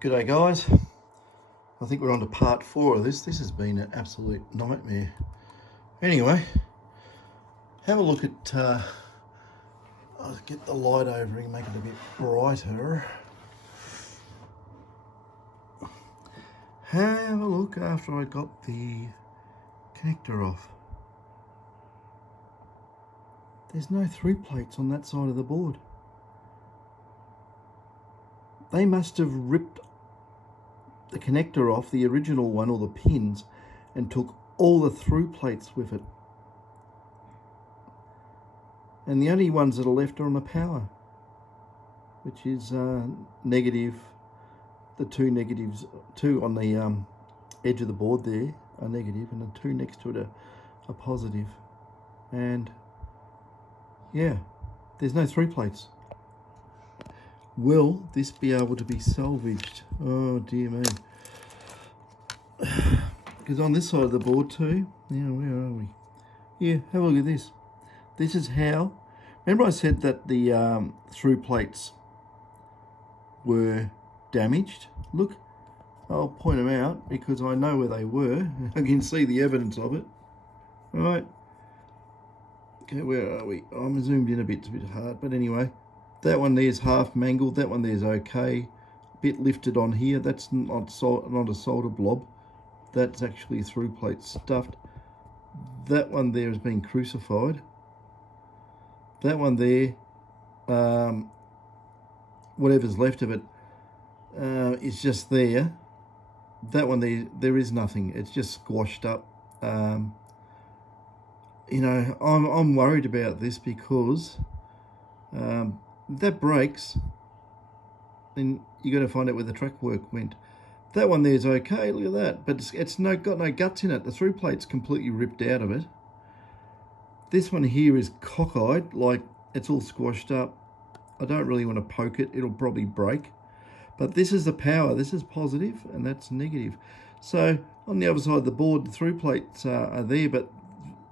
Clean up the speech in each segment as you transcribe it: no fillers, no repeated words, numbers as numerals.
G'day guys, I think we're on to part 4 of this. This has been an absolute nightmare. Anyway, have a look at, I'll get the light over and make it a bit brighter. Have a look after I got the connector off. There's no through plates on that side of the board. They must have ripped the connector off, the original one, or the pins, and took all the through plates with it. And the only ones that are left are on the power, which is negative. The two negatives, two on the edge of the board there are negative, and the two next to it are positive. And yeah, there's no through plates. Will this be able to be salvaged? Oh dear me. Because on this side of the board too, yeah, where are we? Yeah, have a look at this. This is how, remember I said that the through plates were damaged? Look, I'll point them out because I know where they were. I can see the evidence of it. Right. Okay, where are we? I'm zoomed in a bit, it's a bit hard, but anyway. That one there's half mangled, that one there's okay. A bit lifted on here, that's not a solder blob. That's actually through plate stuffed. That one there has been crucified. That one there, whatever's left of it, is just there. That one there is nothing, it's just squashed up. You know, I'm worried about this because that breaks, then you got to find out where the track work went. That one there's okay, look at that, but it's got no guts in it. The through plate's completely ripped out of it. This one here is cockeyed, like it's all squashed up. I don't really want to poke it, it'll probably break. But this is the power, this is positive and that's negative. So on the other side of the board, the through plates are there, but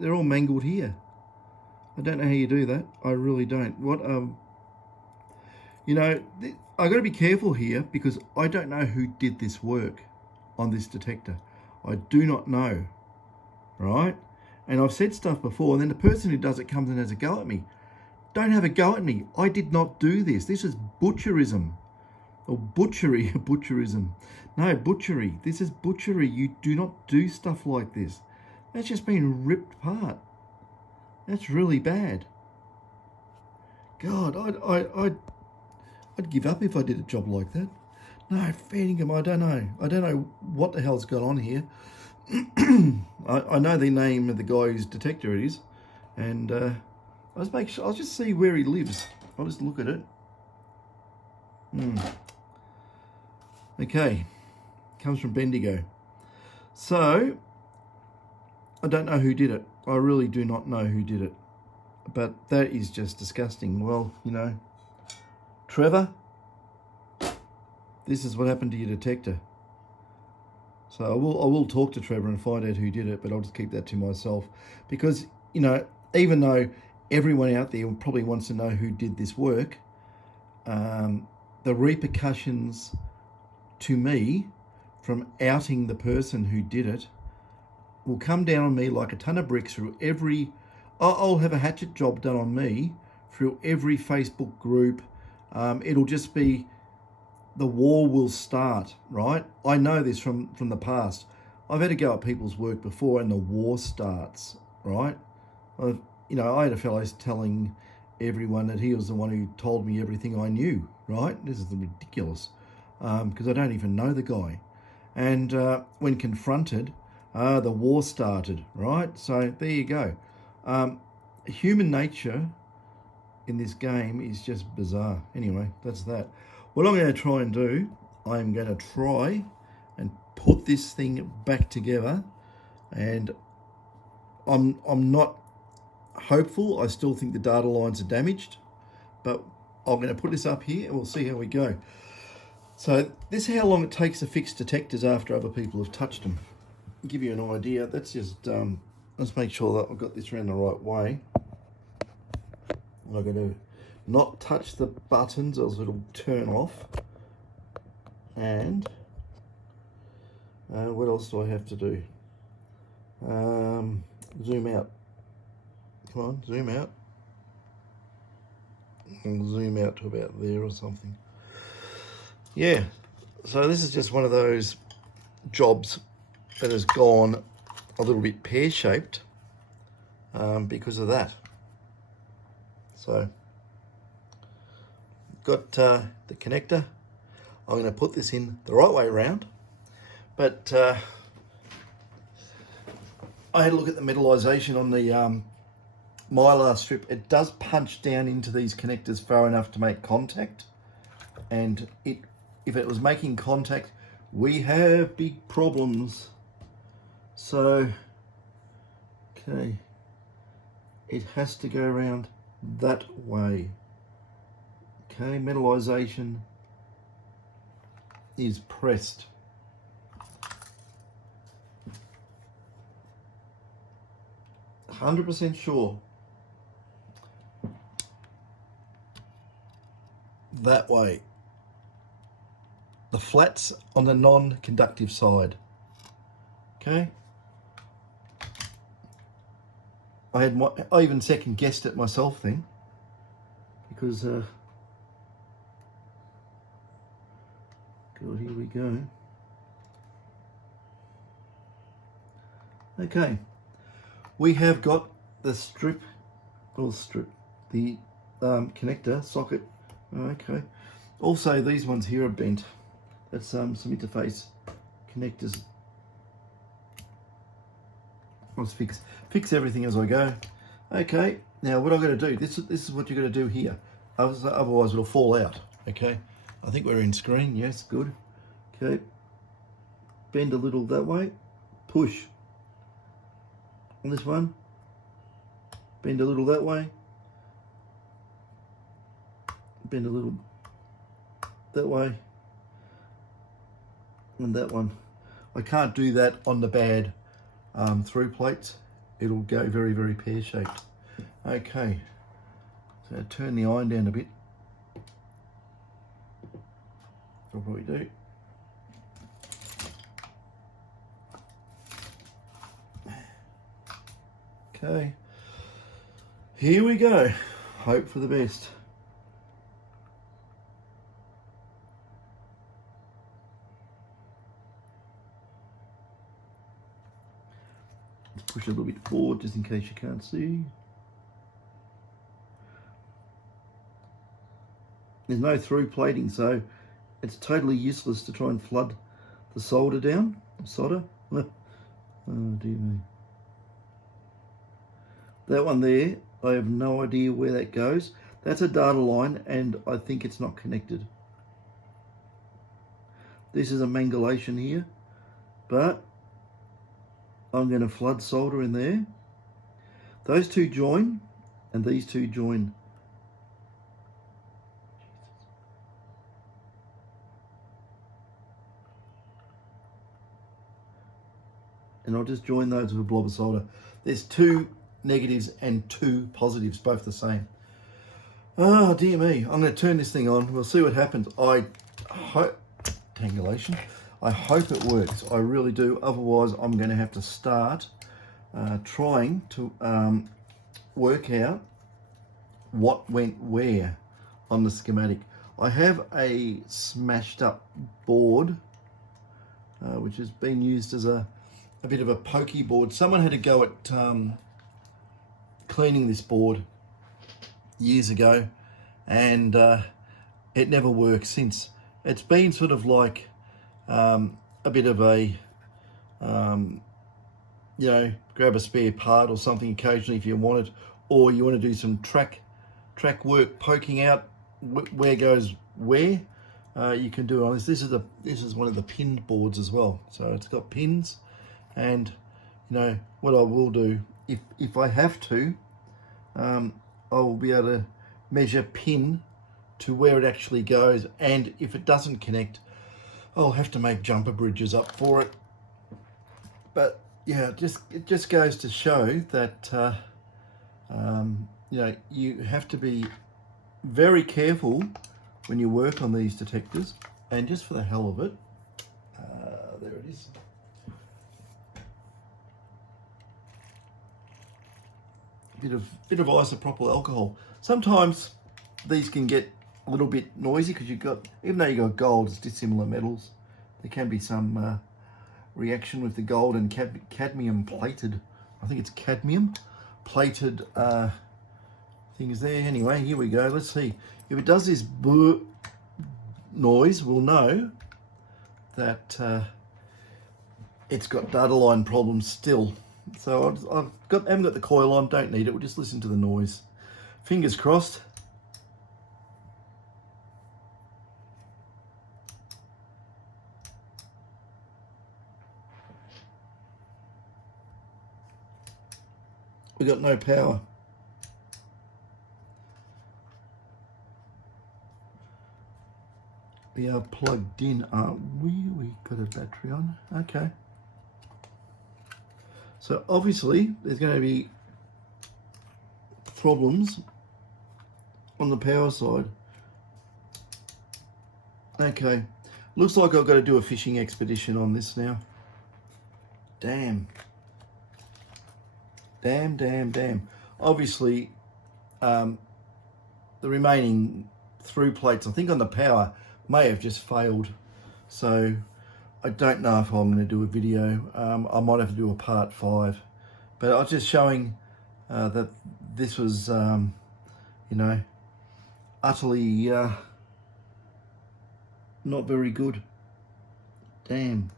they're all mangled here. I don't know how you do that, I really don't. You know, I got to be careful here because I don't know who did this work on this detector. I do not know, right? And I've said stuff before, and then the person who does it comes and has a go at me. Don't have a go at me. I did not do this. This is butcherism. Or butcherism. No, butchery. This is butchery. You do not do stuff like this. That's just been ripped apart. That's really bad. God, I'd give up if I did a job like that. No, Fanningham, I don't know. I don't know what the hell's going on here. I know the name of the guy whose detector it is, and I'll just see where he lives. I'll just look at it. Okay, comes from Bendigo. So I don't know who did it. I really do not know who did it, but that is just disgusting. Well, you know, Trevor, this is what happened to your detector. So I will talk to Trevor and find out who did it, but I'll just keep that to myself because, you know, even though everyone out there probably wants to know who did this work, the repercussions to me from outing the person who did it will come down on me like a ton of bricks through every, I'll have a hatchet job done on me through every Facebook group. It'll just be, the war will start, right? I know this from the past. I've had to go at people's work before and the war starts, right? You know, I had a fellow telling everyone that he was the one who told me everything I knew, right? This is ridiculous because I don't even know the guy. And when confronted, the war started, right? So there you go. Human nature in this game is just bizarre. Anyway, that's that. What I'm going to try and do, I'm going to try and put this thing back together, and I'm not hopeful. I still think the data lines are damaged, but I'm going to put this up here and we'll see how we go. So this is how long it takes to fix detectors after other people have touched them. I'll give you an idea. That's just, let's make sure that I've got this around the right way. I'm going to not touch the buttons, else it'll turn off. And what else do I have to do? Zoom out. Come on, zoom out. And zoom out to about there or something. Yeah, so this is just one of those jobs that has gone a little bit pear-shaped because of that. So, got the connector. I'm going to put this in the right way around, but I had a look at the metallisation on the Mylar strip. It does punch down into these connectors far enough to make contact, and if it was making contact, we have big problems. So, okay, it has to go around that way. Okay, metallisation is pressed. %100% sure. That way. The flats on the non-conductive side. Okay. I even second guessed it myself then, because God, here we go. Okay, we have got the the connector socket. Okay, also these ones here are bent. That's some interface connectors. I'll just fix everything as I go. Okay, now what I've got to do, this is what you're going to do here. Otherwise it'll fall out. Okay, I think we're in screen. Yes, good. Okay, bend a little that way, push. On this one, bend a little that way, bend a little that way, and that one. I can't do that on the bad through plates. It'll go very, very pear-shaped. Okay, so turn the iron down a bit. I'll probably do. Okay, here we go. Hope for the best. Let's push a little bit forward just in case you can't see. There's no through plating, so it's totally useless to try and flood the solder down. Solder. Oh dear me. That one there, I have no idea where that goes. That's a data line, and I think it's not connected. This is a mangulation here, but I'm going to flood solder in there. Those two join, and these two join. And I'll just join those with a blob of solder. There's 2 negatives and 2 positives, both the same. Oh dear me, I'm going to turn this thing on. We'll see what happens. I hope, tangulation, I hope it works. I really do. Otherwise, I'm going to have to start trying to work out what went where on the schematic. I have a smashed up board, which has been used as a bit of a pokey board. Someone had a go at cleaning this board years ago, and it never worked since. It's been sort of like a bit of a you know, grab a spare part or something occasionally if you want it, or you want to do some track work, poking out where goes where. You can do it on this. This is one of the pinned boards as well, so it's got pins. And you know what I will do, if I have to, I will be able to measure pin to where it actually goes, and if it doesn't connect, I'll have to make jumper bridges up for it. But yeah, it just goes to show that you know, you have to be very careful when you work on these detectors. And just for the hell of it, there it is. Bit of isopropyl alcohol. Sometimes these can get a little bit noisy because even though you got gold, it's dissimilar metals. There can be some reaction with the gold and cadmium plated. I think it's cadmium plated things there. Anyway, here we go. Let's see if it does this noise. We'll know that it's got data line problems still. So I haven't got the coil on, don't need it, we'll just listen to the noise. Fingers crossed. We got no power. We are plugged in, aren't we? We got a battery on, okay. So obviously there's going to be problems on the power side. Okay, looks like I've got to do a fishing expedition on this now. Damn. Obviously, the remaining through plates, I think on the power, may have just failed. So I don't know if I'm going to do a video. I might have to do a part 5, but I was just showing that this was, you know, utterly not very good. Damn.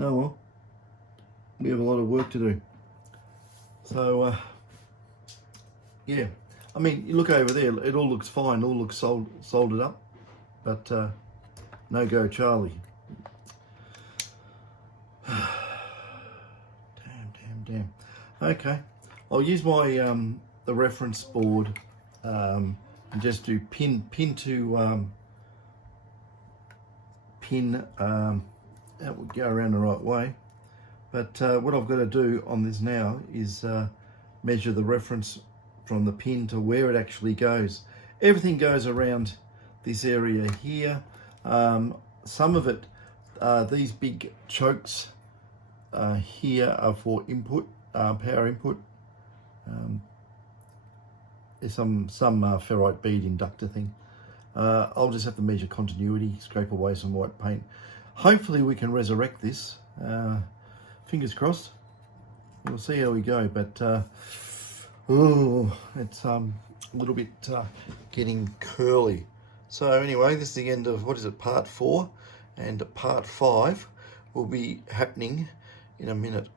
Oh well, we have a lot of work to do. So, yeah. I mean, you look over there, it all looks fine, all looks soldered up, but no go Charlie. Damn. Okay, I'll use my the reference board and just do pin to pin. That would go around the right way. But what I've got to do on this now is measure the reference from the pin to where it actually goes. Everything goes around this area here. Some of it, these big chokes here are for input, power input. There's some ferrite bead inductor thing. I'll just have to measure continuity, scrape away some white paint. Hopefully we can resurrect this. Fingers crossed. We'll see how we go, but it's a little bit getting curly. So anyway, this is the end of, what is it, part 4, and part 5 will be happening in a minute.